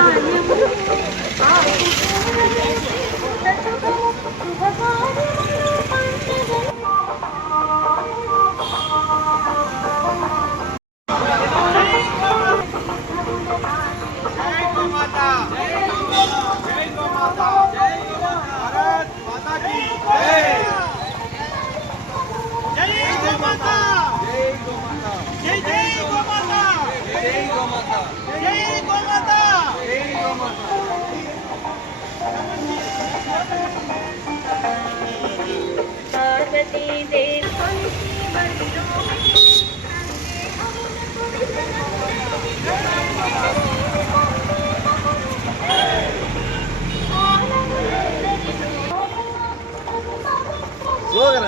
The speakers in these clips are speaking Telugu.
Ah, yeah. స్లోగన్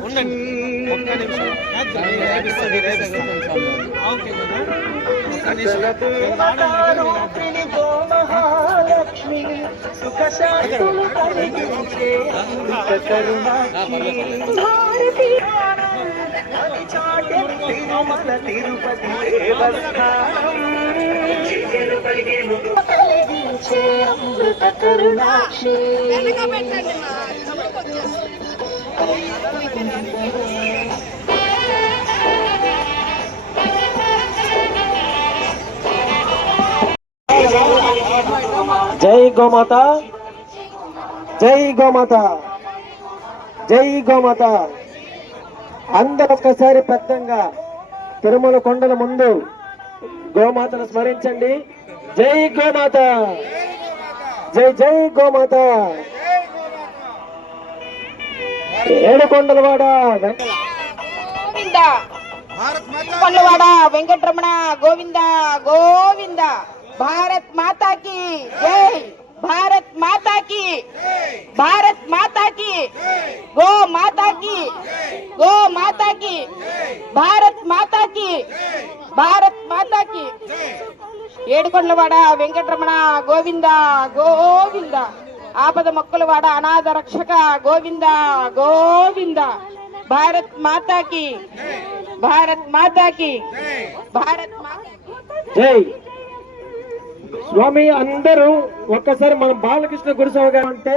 ఉండండి ఒక్క నిమిషం రేపిస్తాను, రేపిస్తాను. ఓకే. ఒక్క నిమిషం. మహాలక్ష్మి సుఖ శాంతులు కలిగించే తిరుమల తిరుపతి దేవస్థానం కలిగించే అమృత కరుణాక్షి జై గోమాత జై గోమాత జై గోమాత అందరూ ఒక్కసారి పెద్దంగా తిరుమల కొండల ముందు గోమాతను స్మరించండి. జై గోమాత జై జై గోమాత ఏడుకొండలవాడ వెంక- గోవింద. కొల్లవాడ వెంకటరమణ గోవింద గోవింద. భారత్ మాతాకి జై. భారత్ మాతాకి భారత్ మాతాకి గో మాతాకి గో మాతాకి భారత్ మాతాకి భారత్ మాతాకి. ఏడుకొండలవాడ వెంకటరమణ గోవింద గోవింద. ఆపద మొక్కలు వాడ అనాథ రక్షక గోవింద గోవింద. భారత్ మాతాకి భారత్ మాతాకి భారత్ జై. స్వామి అందరూ ఒక్కసారి మన బాలకృష్ణ గురుస్వామి గారు అంటే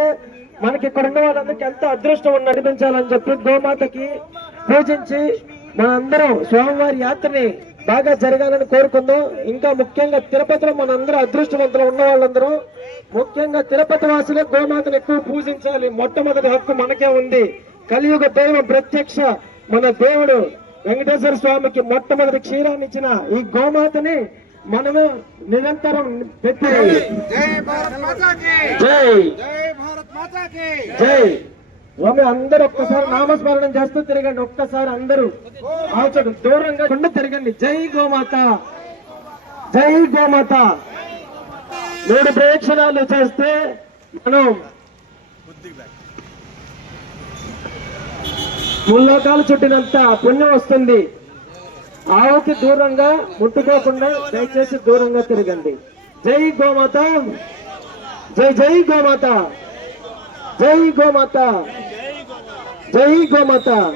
మనకి ఇక్కడ ఉన్న వాళ్ళందరికీ ఎంత అదృష్టం ఉన్న నడిపించాలని చెప్పి గోమాతకి పూజించి మనందరం స్వామివారి యాత్రని బాగా జరగాలని కోరుకుందాం. ఇంకా ముఖ్యంగా తిరుపతిలో మనందరూ అదృష్టవంతులు ఉన్న వాళ్ళందరూ ముఖ్యంగా తిరుపతి వాసులే గోమాతను ఎక్కువ పూజించాలి. మొట్టమొదటి హక్కు మనకే ఉంది. కలియుగ దైవం ప్రత్యక్ష మన దేవుడు వెంకటేశ్వర స్వామికి మొట్టమొదటి క్షీరాన్ని ఇచ్చిన ఈ గోమాతని మనము నిరంతరం పెట్టి జై జై! స్వామి అందరూ ఒక్కసారి నామస్మరణం చేస్తూ తిరగండి. ఒక్కసారి అందరూ ఆచడు దూరంగా తిరగండి. జై గోమాత! జై గోమాత! మూడు ప్రదక్షిణాలు చేస్తే మనం ముల్లోకాలు చుట్టినంత పుణ్యం వస్తుంది. ఆవుకి దూరంగా ముట్టుకోకుండా దయచేసి దూరంగా తిరగండి. జై గోమాత. జై జై గోమాత. జై గోమాత. జై గోమాత.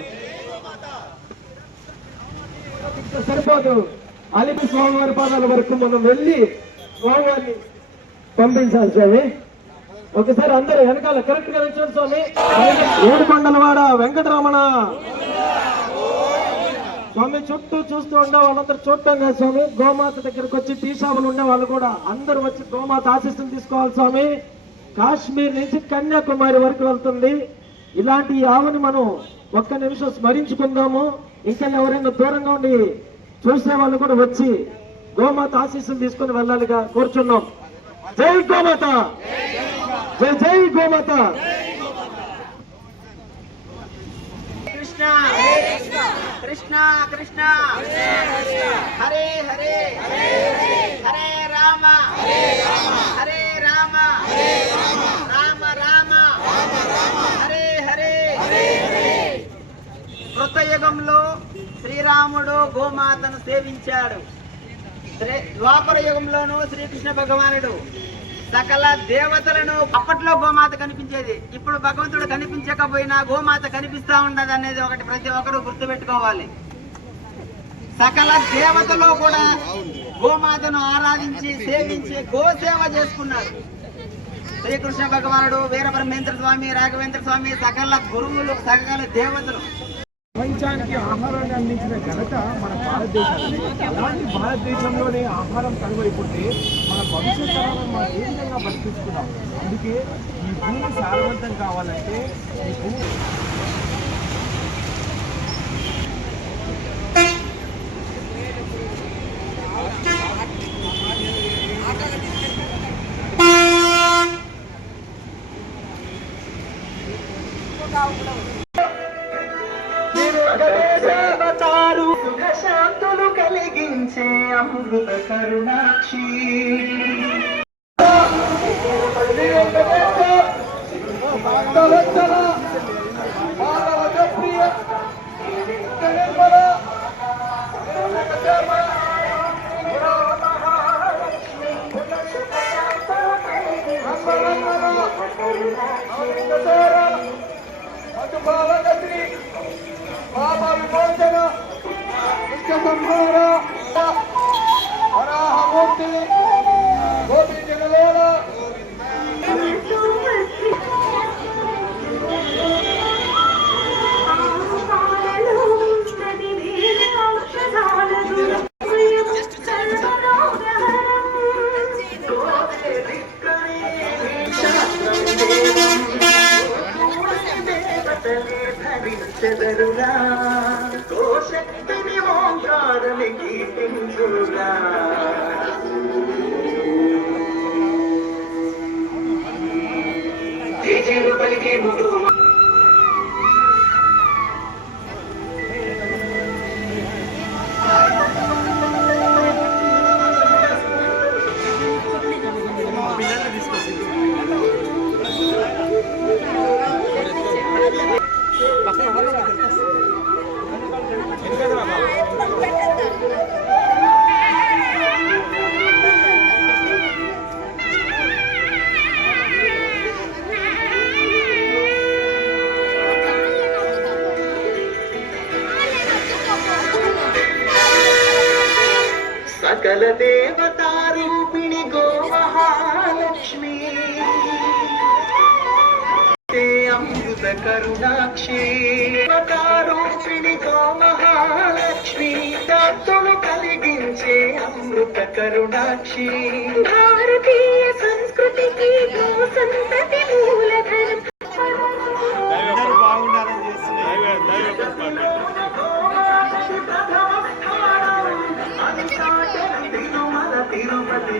సరిపోదు. అలిపి స్వామివారి పాదాల వరకు మనం వెళ్ళి స్వామివారిని పంపించాలి స్వామి. ఒకసారి అందరూ వెనకాల కరెక్ట్గా నిల్చోండి స్వామి. ఏడుకొండలవాడ వెంకటరమణ. స్వామి చుట్టూ చూస్తూ ఉండే వాళ్ళందరూ చూడటం కదా స్వామి. గోమాత దగ్గరకు వచ్చి టీ షాపులు ఉండే వాళ్ళు కూడా అందరూ వచ్చి గోమాత ఆశీస్సులు తీసుకోవాలి స్వామి. కాశ్మీర్ నుంచి కన్యాకుమారి వరకు వెళ్తుంది. ఇలాంటి ఆవుని మనం ఒక్క నిమిషం స్మరించుకుందాము. ఇంకా ఎవరైనా దూరంగా ఉండి చూసే వాళ్ళు కూడా వచ్చి గోమాత ఆశీస్సులు తీసుకొని వెళ్ళాలిగా కూర్చున్నాం. జై గోమాత! జై జై గోమాత! కృష్ణ! కృష్ణ కృష్ణ! హరే హరే! హరే రామ! హరే రామ! రామ రామ! హరే హరే! కృతయుగంలో శ్రీరాముడు గోమాతను సేవించాడు. ద్వాపర యుగంలోనూ శ్రీకృష్ణ భగవానుడు సకల దేవతలను అప్పట్లో గోమాత కనిపించేది. ఇప్పుడు భగవంతుడు కనిపించకపోయినా గోమాత కనిపిస్తా ఉండదు అనేది ఒకటి ప్రతి ఒక్కరు గుర్తుపెట్టుకోవాలి. సకల దేవతలు కూడా గోమాతను ఆరాధించి సేవించి గోసేవ చేసుకున్నారు. శ్రీకృష్ణ భగవానుడు వీరబ్రహ్మేంద్ర స్వామి రాఘవేంద్ర స్వామి సకల గురువులు సకల దేవతలు ప్రపంచానికి ఆహారాన్ని అందించిన ఘనత మన భారతదేశానికి. అలాంటి భారతదేశంలోనే ఆహారం కనువైపోతే మన భవిష్యత్ తరాలను మనం ఏ విధంగా బతికించుకున్నాం అందుకే ఈ భూమి సారవంతం కావాలంటే ఈ భూమి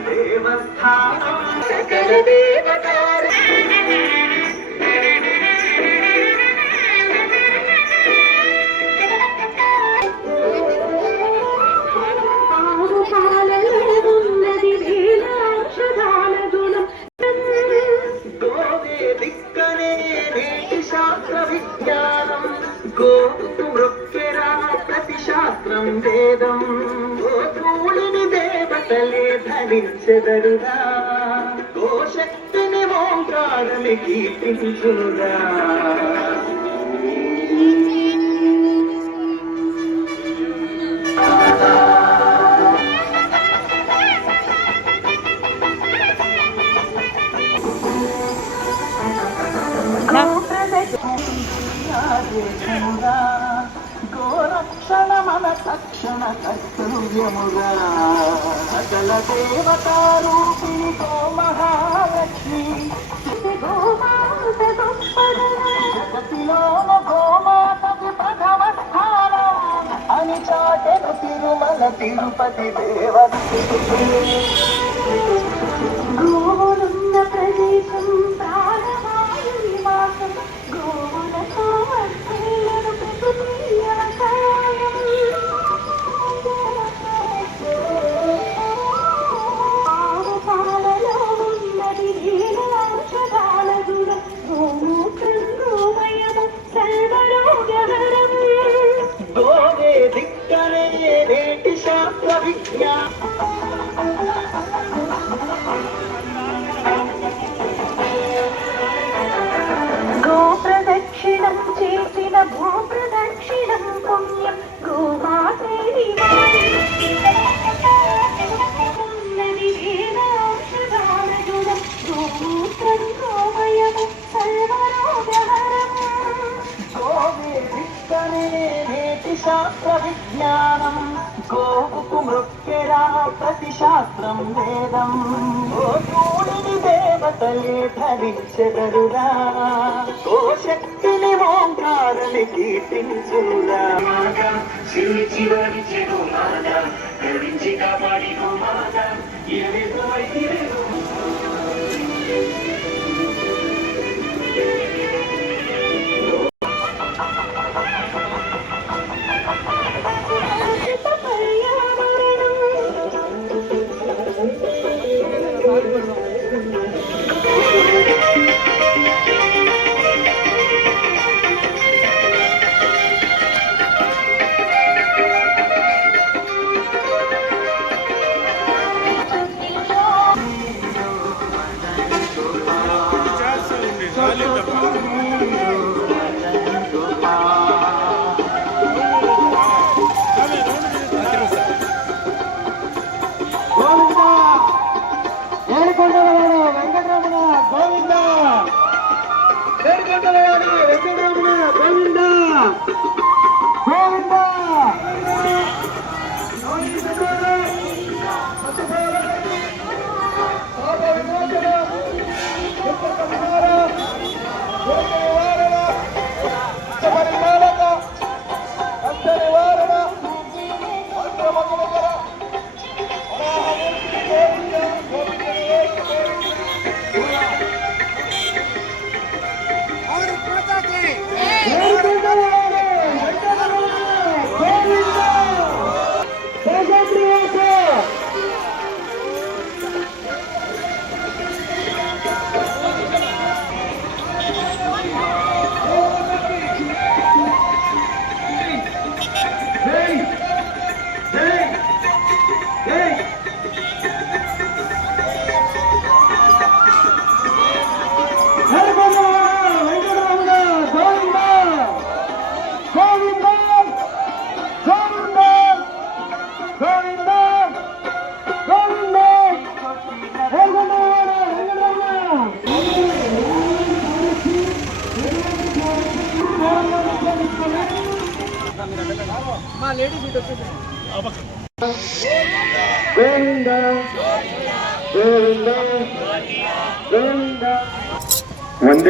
దేవస్థానం ధరించెదరుగా గోశక్తిని ఓంకారమి కీర్తించునుగా ఆదేశముగా తక్షణ మన తక్షణ కర్తవ్యముగా సకల దేవతారూపిణి గో మహాలక్ష్మి జగతిలోన గోమాతకి ప్రథమ స్థానం అని చాటెను తిరుమల తిరుపతి దేవస్థానం గోవులున్న ప్రదేశం ప్రాణవాయు నివాసం Maria. మృక్కెరా ప్రతి శాస్త్రం వేదం. గోధూళిని దేవతలే ధరించెదరురా. గోశక్తిని ఓంకారని కీర్తించురా. గోవింద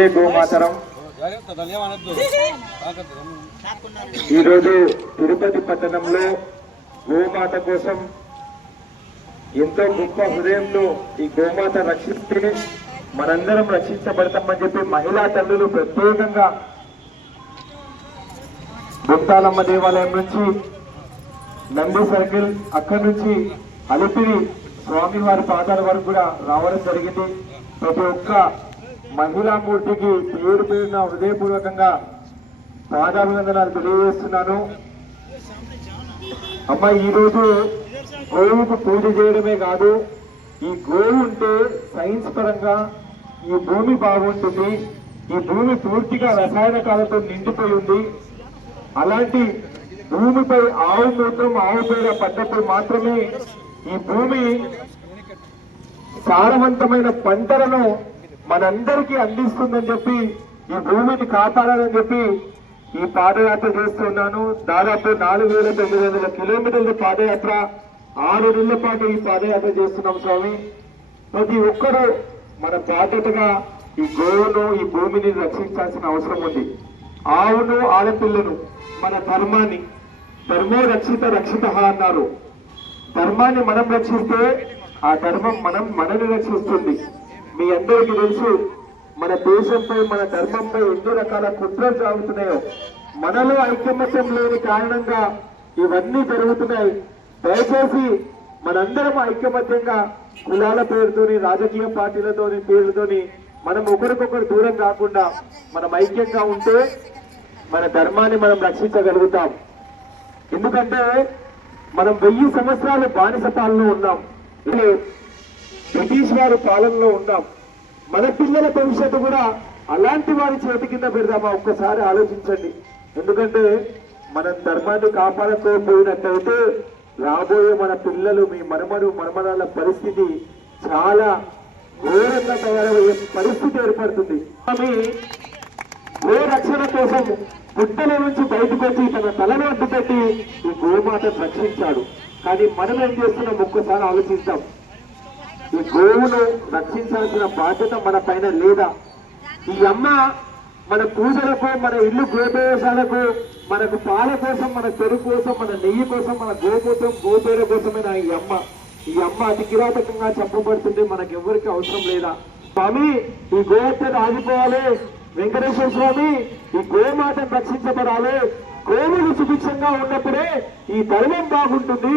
వందే గోమాతరం ఈరోజు తిరుపతి పట్టణంలో గోమాత కోసం ఎంతో గొప్ప హృదయంలో ఈ గోమాత రక్షిస్తే మనందరం రక్షించబడతామని చెప్పి మహిళా తల్లులు ప్రత్యేకంగా గుంతాలమ్మ దేవాలయం నుంచి నంది సర్కిల్ అక్కడి నుంచి అలిపిరి స్వామివారి పాదాల వరకు కూడా రావడం జరిగింది. ప్రతి ఒక్క మహిళా పేరు పేరున హృదయపూర్వకంగా పాదాభివందనాలు తెలియజేస్తున్నాను. అమ్మ ఈరోజు గోవుకు పూజ చేయడమే కాదు ఈ గోవు ఉంటే సైన్స్ పరంగా ఈ భూమి బాగుంటుంది. ఈ భూమి పూర్తిగా రసాయనకాలతో నిండిపోయి ఉంది. అలాంటి భూమిపై ఆవు మూత్రం ఆవు పేడ పడ్డప్పుడు మాత్రమే ఈ భూమి సారవంతమైన పంటలను మనందరికీ అందిస్తుందని చెప్పి ఈ భూమిని కాపాడాలని చెప్పి ఈ పాదయాత్ర చేస్తున్నాను. దాదాపు నాలుగు వేల తొమ్మిది వందల కిలోమీటర్ల పాదయాత్ర ఆరు నెలల పాటు ఈ పాదయాత్ర చేస్తున్నాం స్వామి. ప్రతి ఒక్కరూ మన బాధ్యతగా ఈ గోవును ఈ భూమిని రక్షించాల్సిన అవసరం ఉంది. ఆవును ఆడపిల్లను మన ధర్మాన్ని ధర్మో రక్షిత రక్షిత అన్నారు. ధర్మాన్ని మనం రక్షిస్తే ఆ ధర్మం మనం మనని రక్షిస్తుంది. మీ అందరికీ తెలుసు మన దేశంపై మన ధర్మంపై ఎన్ని రకాల కుట్రలు జరుగుతున్నాయో మనలో ఐకమత్యం లేని కారణంగా ఇవన్నీ జరుగుతున్నాయి. దయచేసి మనందరం ఐకమత్యంగా కులాల పేరుతోని రాజకీయ పార్టీలతోని పేర్లతోని మనం ఒకరికొకరు దూరం కాకుండా మనం ఐక్యంగా ఉంటే మన ధర్మాన్ని మనం రక్షించగలుగుతాం. ఎందుకంటే మనం వెయ్యి సంవత్సరాలు బానిస పాలన ఉన్నాం. బ్రిటిష్ వారి పాలనలో ఉన్నాం. మన పిల్లల భవిష్యత్తు కూడా అలాంటి వారి చేతి కింద పెడదామా? ఒక్కసారి ఆలోచించండి. ఎందుకంటే మన ధర్మాన్ని కాపాడకపోయినట్టయితే రాబోయే మన పిల్లలు మీ మనమడు మనమరాల పరిస్థితి చాలా ఘోరంగా తయారయ్యే పరిస్థితి ఏర్పడుతుంది. ఆమె గో రక్షణ కోసం గుట్టల నుంచి బయటకు వచ్చి తన తలను పెట్టి ఈ గోమాతను రక్షించాడు. కానీ మనం ఏం చేస్తున్నాం? ఒక్కసారి ఆలోచిస్తాం ఈ గోవును రక్షించాల్సిన బాధ్యత మన పైన లేదా? ఈ అమ్మ మన పూజలకు మన ఇల్లు గోపేశాలకు మనకు పాల కోసం మన చెరు కోసం మన నెయ్యి కోసం మన గోమూత్రం గోపేర కోసమైన ఈ అమ్మ. ఈ అమ్మ అతి కిరాతకంగా చెప్పబడుతుంది మనకు ఎవరికి అవసరం లేదా? స్వామి ఈ గోహత్యను ఆగిపోవాలి. వెంకటేశ్వర స్వామి ఈ గోమాతను రక్షించబడాలి. గోవులు సుభిక్షంగా ఉన్నప్పుడే ఈ ధర్మం బాగుంటుంది.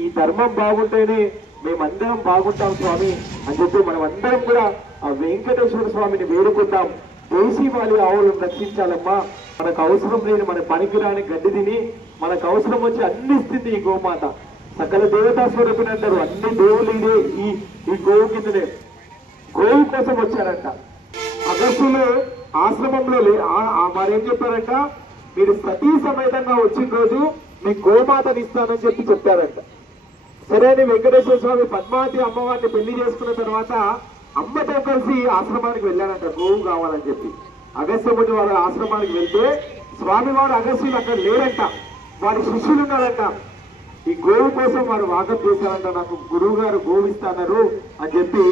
ఈ ధర్మం బాగుంటేనే మేమందరం బాగుంటాం స్వామి అని చెప్పి మనం అందరం కూడా ఆ వెంకటేశ్వర స్వామిని వేడుకుందాం దేశీ వాలి ఆవులను రక్షించాలమ్మా. మనకు అవసరం లేని మన పనికిరాని గడ్డి తిని మనకు అవసరం వచ్చి అన్ని ఇస్తుంది ఈ గోమాత. సకల దేవతా స్వరూపిణి అంటారు. అన్ని దేవులు ఇదే ఈ ఈ గోవు కిందనే. గోవు కోసం వచ్చారంట. అగస్సులు ఆశ్రమంలో లే- ఆ- ఆ ఏం చెప్పారంట? మీరు సతీ సమేతంగా వచ్చిన రోజు మీ గోమాతని ఇస్తానని చెప్పి చెప్పారంట. సరే అని వెంకటేశ్వర స్వామి పద్మావతి అమ్మవారిని పెళ్ళి చేసుకున్న తర్వాత అమ్మతో కలిసి ఆశ్రమానికి వెళ్ళానంట గోవు కావాలని చెప్పి. అగస్త్య ముని వారి ఆశ్రమానికి వెళ్తే స్వామివారు అగస్త్యులు అక్కడ లేరంట వారి శిష్యులు ఉన్నారంట. ఈ గోవు కోసం వారు వాకం చేశారంట నాకు గురువు గారు గోవు ఇస్తాన్నారు అని చెప్పి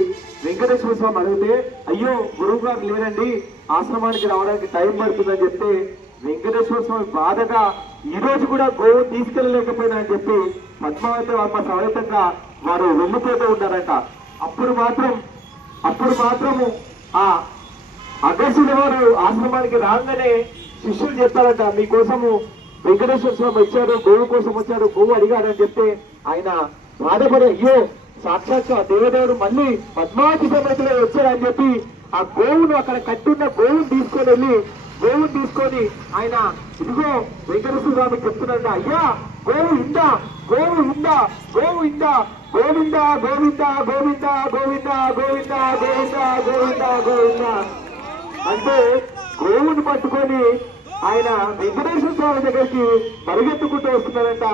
వెంకటేశ్వర స్వామి అడిగితే అయ్యో గురువు గారు లేరండి ఆశ్రమానికి రావడానికి టైం పడుతుందని చెప్తే వెంకటేశ్వర స్వామి బాధగా ఈ రోజు కూడా గోవు తీసుకెళ్ళలేకపోయినా అని చెప్పి పద్మావతి వర్మ సమేతంగా వారు వెళ్ళిపోతూ ఉన్నారట అప్పుడు మాత్రం అప్పుడు మాత్రము ఆ అగస్యుల వారు ఆశ్రమానికి రాగానే శిష్యులు చెప్తారట మీకోసము వెంకటేశ్వర స్వామి వచ్చారు గోవు కోసం వచ్చారు గోవు అడిగాడని చెప్తే ఆయన బాధపడి అయ్యో సాక్షాత్ ఆ దేవదేవుడు మళ్ళీ పద్మావతి సమేతలో వచ్చాడని చెప్పి ఆ గోవును అక్కడ కట్టున్న గోవును తీసుకొని వెళ్ళి గోవును తీసుకొని ఆయన ఇదిగో వెంకటేశ్వర స్వామి చెప్తున్నాడు అయ్యా గోవు ఇందా గోవు ఇందా గోవు ఇందా గోవింద గోవింద గోవింద గోవింద గోవింద గోవింద గోవింద గోవింద. అంటే గోవుని పట్టుకొని ఆయన వెంకటేశ్వర స్వామి దగ్గరికి పరిగెత్తుకుంటూ వస్తున్నారంట.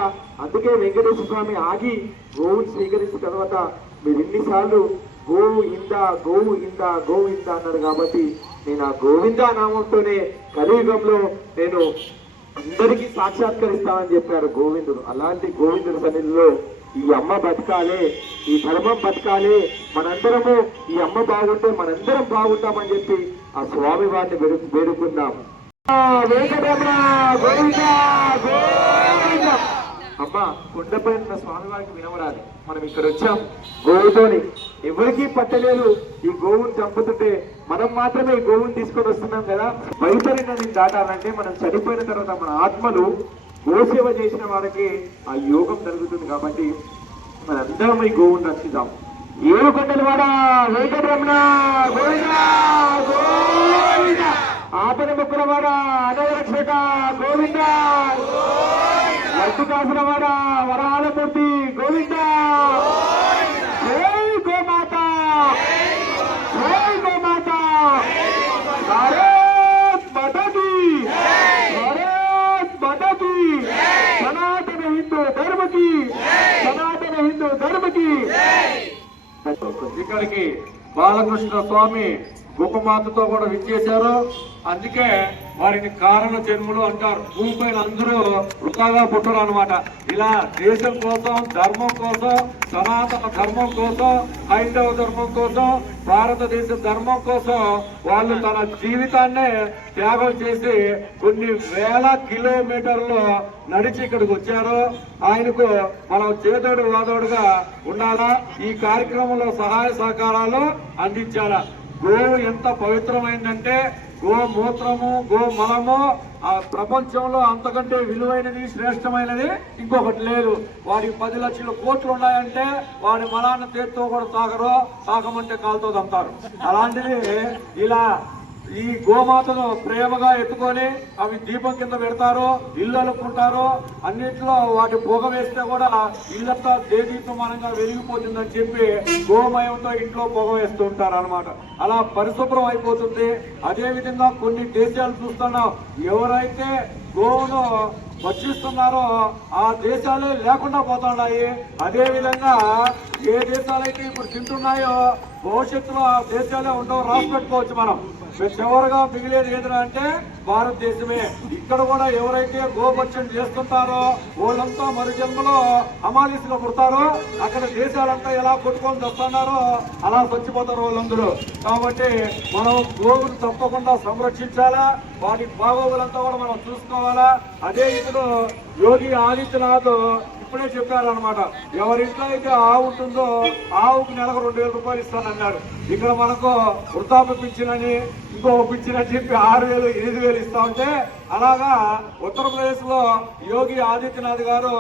అందుకే వెంకటేశ్వర స్వామి ఆగి గోవుని స్వీకరించిన తర్వాత మీరు ఎన్నిసార్లు గోవు ఇంద గోవు ఇంద గోవు అన్నారు కాబట్టి నేను ఆ గోవింద నామంతోనే కలియుగంలో నేను అందరికీ సాక్షాత్కరిస్తామని చెప్పారు గోవిందుడు. అలాంటి గోవిందుడి సన్నిధిలో ఈ అమ్మ బతకాలే ఈ ధర్మం బతకాలే మనందరము ఈ అమ్మ బాగుంటే మనందరం బాగుంటామని చెప్పి ఆ స్వామి వారిని వేడు వేడుకుందాం. అమ్మ కొండపై ఉన్న స్వామి వారికి వినవరాలి మనం ఇక్కడ వచ్చాం గోవుతోని ఎవరికీ పట్టలేదు ఈ గోవుని చంపుతుంటే మనం మాత్రమే ఈ గోవుని తీసుకొని వస్తున్నాం కదా. వైపరి నదిని దాటాలంటే మనం చనిపోయిన తర్వాత మన ఆత్మలు గోసేవ చేసిన వారికి ఆ యోగం జరుగుతుంది కాబట్టి మనందరం ఈ గోవును రక్షిద్దాం. ఏడు కొండలు వాడ? వెంకటరమణ గోవింద? ఆపద ముక్కుల వాడా? అనవరక్షక గోవింద? లడ్డు కాసిన వరాలమూర్తి గోవింద జై గోమాత జై గోమాత భారత్ మాతాకి భారత్ మాతాకి సనాతన హిందూ ధర్మకి సనాతన హిందూ ధర్మకి. ఇక్కడికి బాలకృష్ణ స్వామి ముఖమాతతో కూడా విచ్చేశారు. అందుకే వారిని కారణ జన్ములు అంటారు. భూమిపైన అందరూ వృకాగా పుట్టరు అనమాట ఇలా దేశం కోసం ధర్మం కోసం సనాతన ధర్మం కోసం హైందవ ధర్మం కోసం భారతదేశ ధర్మం కోసం వాళ్ళు తన జీవితాన్నే త్యాగం చేసి కొన్ని వేల కిలోమీటర్లు నడిచి ఇక్కడికి వచ్చారు. ఆయనకు మనం చేదోడు వాదోడుగా ఉండాలా? ఈ కార్యక్రమంలో సహాయ సహకారాలు అందించాలా? గోవు ఎంత పవిత్రమైందంటే గో మూత్రము గో మలము ఆ ప్రపంచంలో అంతకంటే విలువైనది శ్రేష్టమైనది ఇంకొకటి లేదు. వాడికి పది లక్షల కోట్లు ఉన్నాయంటే వాడి మలాన్ని తేత్తో కూడా తాగరో తాగమంటే కాలుతో తంతారు. అలాంటిది ఇలా ఈ గోమాతను ప్రేమగా ఎత్తుకొని అవి దీపం కింద పెడతారు ఇల్లు అలుకుంటారు అన్నిట్లో వాటి పొగ వేస్తే కూడా ఇల్లంతా దేదీపమానంగా వెలిగిపోతుందని చెప్పి గోమయంతో ఇంట్లో పొగ వేస్తూ ఉంటారు అనమాట అలా పరిశుభ్రం అయిపోతుంది. అదేవిధంగా కొన్ని దేశాలు చూస్తున్నాం ఎవరైతే గోవును భక్షిస్తున్నారో ఆ దేశాలే లేకుండా పోతున్నాయి. అదేవిధంగా ఏ దేశాలైతే ఇప్పుడు తింటున్నాయో భవిష్యత్తులో ఆ దేశాలే ఉండవు. రాసి పెట్టుకోవచ్చు మనం. చివరిగా మిగిలేది ఏదైనా అంటే భారతదేశమే. ఇక్కడ కూడా ఎవరైతే గోభక్షణ చేస్తుంటారో వాళ్ళంతా మరు జన్మలో అమాలిసుగా పుడతారో అక్కడ దేశాలంతా ఎలా కొట్టుకొని వస్తున్నారో అలా చచ్చిపోతారు వాళ్ళందరూ. కాబట్టి మనం గోవును తప్పకుండా సంరక్షించాలా వాటి బాగోగులంతా కూడా మనం చూసుకోవాలా. అదే ఇప్పుడు యోగి ఆదిత్యనాథ్ ఇప్పుడే చెప్పారనమాట ఎవరింట్లో అయితే ఆవు ఉంటుందో ఆవుకు నెలకు రెండు వేల రూపాయలు ఇస్తానన్నాడు. ఇక్కడ మనకు వృద్ధాప్య పింఛనని ఇంకో పింఛన్ అని చెప్పి ఆరు వేలు ఎనిమిది వేలు ఇస్తా ఉంటే అలాగా ఉత్తరప్రదేశ్లో యోగి ఆదిత్యనాథ్ గారు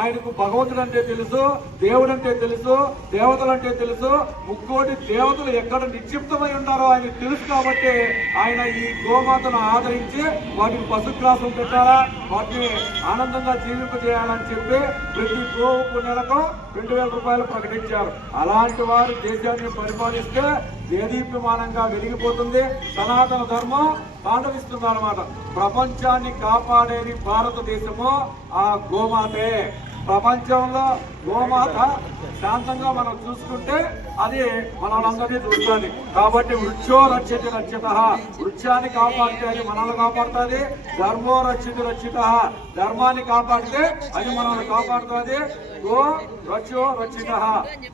ఆయనకు భగవంతుడు అంటే తెలుసు దేవుడు అంటే తెలుసు దేవతలు అంటే తెలుసు. ముక్కోటి దేవతలు ఎక్కడ నిక్షిప్తమై ఉన్నారో ఆయన తెలుసు కాబట్టి ఆయన ఈ గోమాతను ఆదరించి వాటికి పశుగ్రాసం పెట్టాలా? వాటిని ఆనందంగా జీవింపజేయాలని చెప్పి ప్రతి గోవుకు నెలకు రెండు వేల రూపాయలు ప్రకటించారు. అలాంటి వారు దేశాన్ని పరిపాలిస్తే దేదీప్యమానంగా వెలిగిపోతుంది. సనాతన ధర్మం తాండవిస్తుంది అన్నమాట ప్రపంచాన్ని కాపాడేది భారతదేశము ఆ గోమాతే. ప్రపంచంలో గోమాత శాంతంగా మనం చూసుకుంటే అది మనలందరినీ చూస్తుంది. కాబట్టి వృక్షో రక్షిత రక్షిత. వృక్షాన్ని కాపాడితే అది మనల్ని కాపాడుతుంది. ధర్మో రక్షిత రక్షిత. ధర్మాన్ని కాపాడితే అది మనల్ని కాపాడుతుంది. గో రక్షో రక్షిత.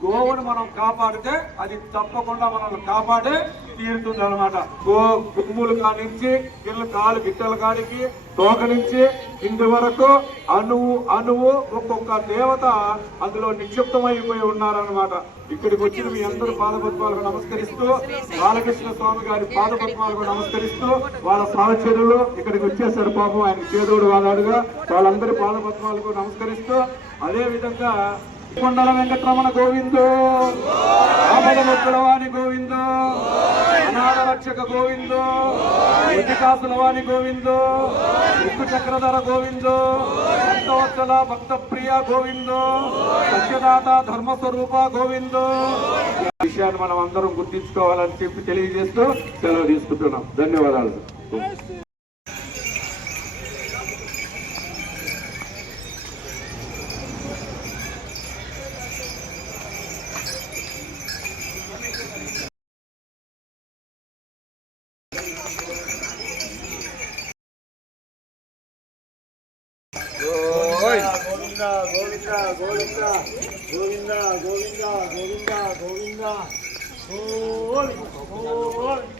గోవును మనం కాపాడితే అది తప్పకుండా మనల్ని కాపాడే తీరుతుంది అనమాట గో కొమ్ములు కానించి కింద కాలు గిట్టల కాడికి తోక నుంచి కింది వరకు అణువు అణువు ఒక్కొక్క దేవత అందులో నిక్షిప్తమైపోయి ఉన్నారనమాట ఇక్కడికి వచ్చిన మీ అందరూ పాదపద్మాలకు నమస్కరిస్తూ బాలకృష్ణ స్వామి గారి పాదపద్మాలకు నమస్కరిస్తూ వాళ్ళ సహచరులు ఇక్కడికి వచ్చేసారు పాపం ఆయన చేదోడు వాళ్ళాడుగా. వాళ్ళందరి పాదపద్మాలకు నమస్కరిస్తూ అదే విధంగా కొండల వెంకటరమణ గోవిందో ఆపద గోవిందో అనాథ రక్షక గోవిందో ఉద్దికాసుల వాణి గోవిందో ఉక్కు చక్రధర గోవిందో భక్తవత్సల భక్త ప్రియ గోవిందో సత్యదాత ధర్మస్వరూప గోవిందో. ఈ విషయాన్ని మనం అందరం గుర్తించుకోవాలని చెప్పి తెలియజేస్తూ సెలవు తీసుకుంటున్నాం. ధన్యవాదాలు. 고인다 고인다 고인다 고인다 고인다 고인 고인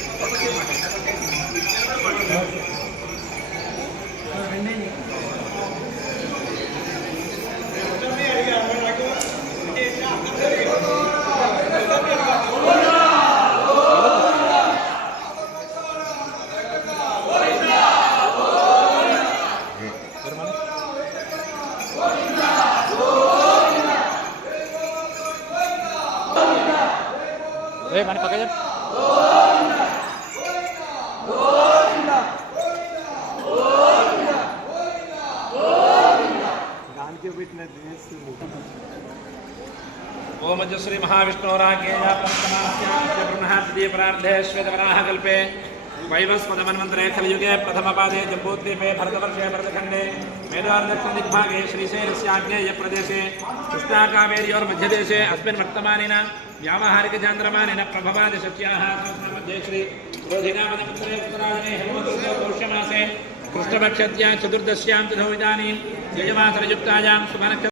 श्वेतवराहकल्पे वैवस्वतमन्वन्तरे खलयुगे प्रथमपादे जम्बूद्वीपे भरतवर्षे भरतखण्डे वेदार्दक्षिणदिग्भागे श्रीशैलस्याग्नेयप्रदेशे कृष्णाकावेर्योर्मध्यदेशे अस्मिन् वर्तमानेन व्यावहारिकचान्द्रमानेन प्रभवादिशच्याः सहस्रमध्ये श्री रोधिनामदपुत्रे उत्तरायणे हेमवन्तस्य पौष्यमासे कृष्णपक्षत्या चतुर्दश्यां तिथौ इदानीं यजमासरयुक्तायां सुमनक्ष